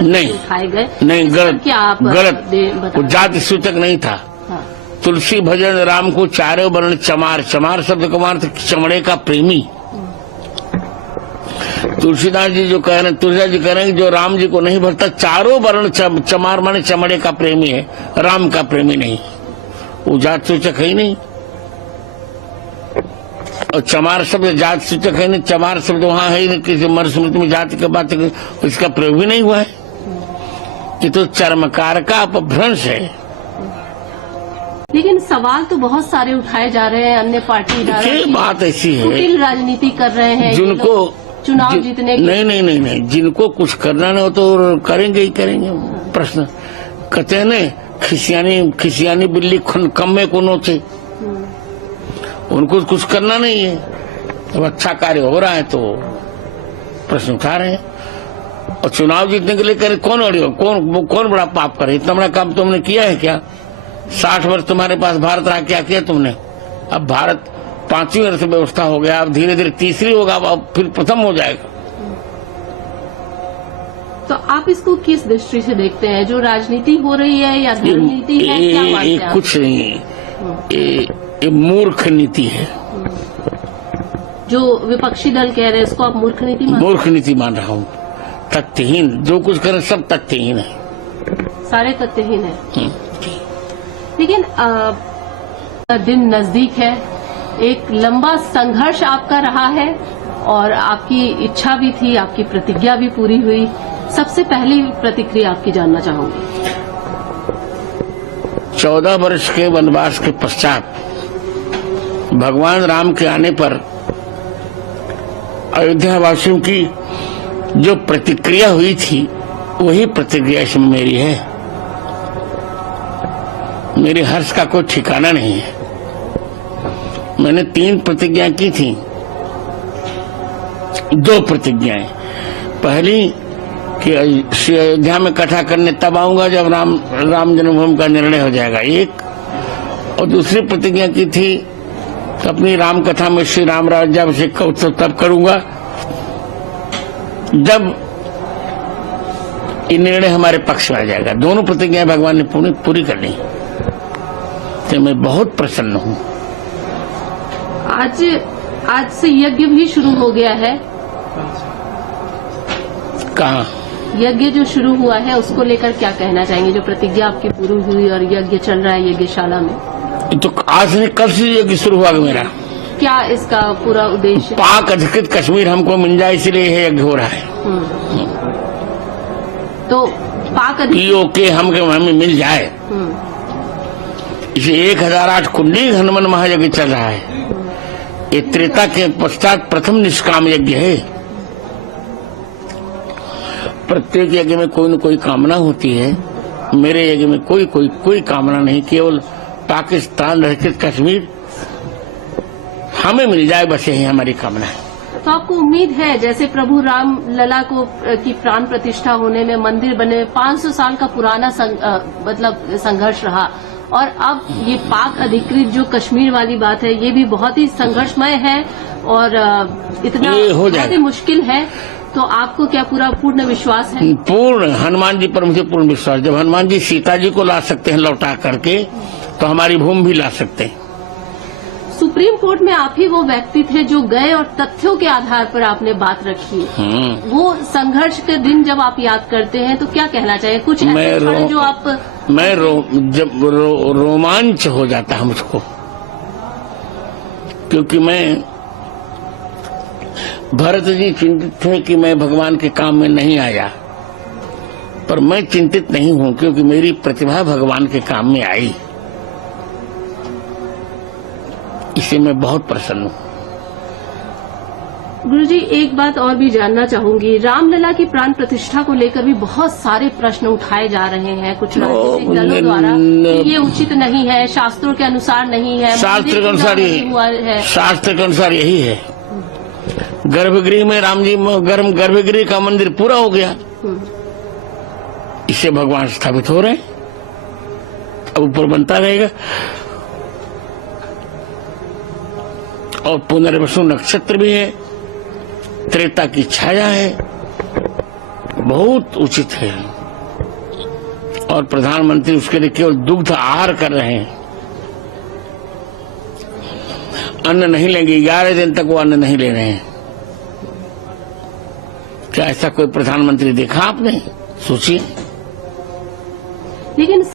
नहीं उठाए गए? नहीं, गलत क्या आप गलत। वो जाति सूचक नहीं था। हाँ। तुलसी भजन राम को चारों वर्ण चमार, चमार शब्द का अर्थ चमड़े का प्रेमी। तुलसीदास जी जो कह रहे हैं, तुलसीदास जी कह रहे हैं कि जो राम जी को नहीं भरता चारों वर्ण चमार माने चमड़े का प्रेमी है, राम का प्रेमी नहीं। वो जात सूचक है ही नहीं। और चमार शब्द जात सूचक है नहीं, चमार शब्द वहां है ही नहीं, किसी मनुस्मृति में जाति की बात इसका प्रयोग भी नहीं हुआ है। ये तो चर्मकार का अपभ्रंश है। लेकिन सवाल तो बहुत सारे उठाए जा रहे हैं, अन्य पार्टी ये बात ऐसी है, कुटिल राजनीति कर रहे हैं जिनको चुनाव जीतने की। नहीं, जिनको कुछ करना नहीं हो तो करेंगे ही करेंगे। प्रश्न कहते हैं न, खिसियानी बिल्ली कम में को नोचे। उनको कुछ करना नहीं है, अब अच्छा कार्य हो रहा है तो प्रश्न उठा रहे हैं। और चुनाव जीतने के लिए करे कौन कौन बड़ा पाप करे? इतना बड़ा काम तुमने किया है क्या? 60 वर्ष तुम्हारे पास भारत रहा, क्या किया तुमने? अब भारत 5वीं अर्थव्यवस्था हो गया, अब धीरे धीरे तीसरी होगा, अब फिर प्रथम हो जाएगा। तो आप इसको किस दृष्टि से देखते हैं? जो राजनीति हो रही है या धर्मनीति है, क्या मानते हैं आप? कुछ नहीं, ये मूर्ख नीति है। जो विपक्षी दल कह रहे हैं इसको आप मूर्ख नीति मूर्ख नीति मान रहा हूँ। तथ्यहीन, जो कुछ करें सब तथ्यहीन है, सारे तथ्यहीन है। लेकिन दिन नजदीक है, एक लंबा संघर्ष आपका रहा है और आपकी इच्छा भी थी, आपकी प्रतिज्ञा भी पूरी हुई। सबसे पहली प्रतिक्रिया आपकी जानना चाहूंगी। 14 वर्ष के वनवास के पश्चात भगवान राम के आने पर अयोध्या वासियों की जो प्रतिक्रिया हुई थी, वही प्रतिक्रिया इसमें मेरी है। मेरे हर्ष का कोई ठिकाना नहीं है। मैंने 3 प्रतिज्ञा की थी, 2 प्रतिज्ञाएं। पहली कि अयोध्या में इकट्ठा करने तब आऊंगा जब राम जन्मभूमि का निर्णय हो जाएगा, एक। और दूसरी प्रतिज्ञा की थी कि अपनी राम कथा में श्री राम राज्याभिषेक का उत्सव तब करूंगा जब ये निर्णय हमारे पक्ष में आ जाएगा। दोनों प्रतिज्ञाएं भगवान ने पूरी कर ली, तो मैं बहुत प्रसन्न हूँ। आज से यज्ञ भी शुरू हो गया है। कहाँ? यज्ञ जो शुरू हुआ है उसको लेकर क्या कहना चाहेंगे? जो प्रतिज्ञा आपकी पूरी हुई और यज्ञ चल रहा है यज्ञशाला में, तो आज नहीं कल से यज्ञ शुरू हुआ मेरा। क्या इसका पूरा उद्देश्य? पाक अधिकृत कश्मीर हमको मिल जाए, इसलिए यह यज्ञ हो रहा है। तो पाक POK हमें मिल जाए, इसे 1008 कुंडी हनुमान महायज्ञ चल रहा है। ये त्रेता के पश्चात प्रथम निष्काम यज्ञ है। प्रत्येक यज्ञ में कोई न कोई कामना होती है, मेरे यज्ञ में कोई कामना नहीं, केवल पाकिस्तान अधिकृत कश्मीर हमें मिल जाए, बस यही हमारी कामना है। तो आपको उम्मीद है, जैसे प्रभु राम लला को की प्राण प्रतिष्ठा होने में, मंदिर बने 500 साल का पुराना मतलब संघर्ष रहा, और अब ये पाक अधिकृत जो कश्मीर वाली बात है, ये भी बहुत ही संघर्षमय है और इतना बहुत ही मुश्किल है। तो आपको क्या पूर्ण विश्वास है? पूर्ण, हनुमान जी पर मुझे पूर्ण विश्वास। जब हनुमान जी सीता जी को ला सकते हैं लौटा करके, तो हमारी भूमि भी ला सकते हैं। सुप्रीम कोर्ट में आप ही वो व्यक्ति थे जो गए और तथ्यों के आधार पर आपने बात रखी। वो संघर्ष के दिन जब आप याद करते हैं तो क्या कहना चाहिए? कुछ जो आप जब रोमांच हो जाता है मुझको, क्योंकि मैं भरत जी चिंतित थे कि मैं भगवान के काम में नहीं आया, पर मैं चिंतित नहीं हूं क्योंकि मेरी प्रतिभा भगवान के काम में आई। इसे मैं बहुत प्रसन्न हूँ। गुरुजी, एक बात और भी जानना चाहूंगी। रामलला की प्राण प्रतिष्ठा को लेकर भी बहुत सारे प्रश्न उठाए जा रहे हैं कुछ राजनीतिक दलों द्वारा कि ये उचित नहीं है, शास्त्रों के अनुसार नहीं है, शास्त्र के अनुसार शास्त्र के अनुसार यही है। गर्भगृह में राम जी गर्भगृह का मंदिर पूरा हो गया, इससे भगवान स्थापित हो रहे हैं, अब ऊपर बनता रहेगा। और पुनर्वसु नक्षत्र भी है, त्रेता की छाया है, बहुत उचित है। और प्रधानमंत्री उसके लिए केवल दुग्ध आहार कर रहे हैं, अन्न नहीं लेंगे। 11 दिन तक वो अन्न नहीं ले रहे हैं। क्या ऐसा कोई प्रधानमंत्री देखा आपने? सोचिए। लेकिन